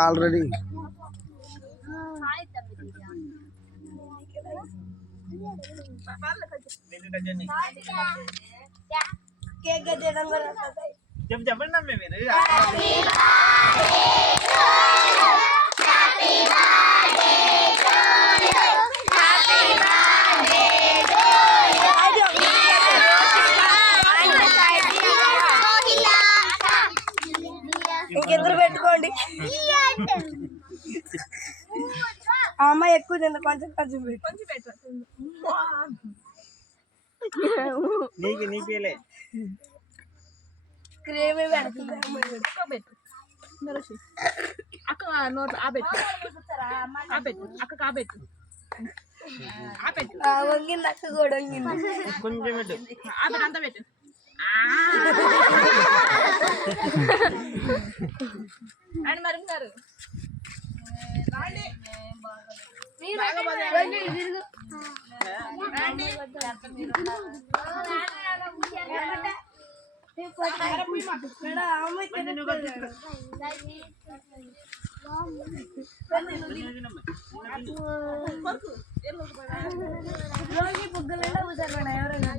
Already చెప్పండి అమ్మే మీరు ఇంకెందరు పెట్టుకోండి. అమ్మాయి ఎక్కువ తింది, కొంచెం కొంచెం పెట్టు. నీకేలే క్రీమే పెడుతుంది అక్క నోట్ ఆబెట్టు అక్క కాబెట్టు వంగింది, అక్క కూడా వంగింది. కొంచెం పెట్టు ఆబెట్టు అంతా పెట్టు. అని మరి ఎవరైనా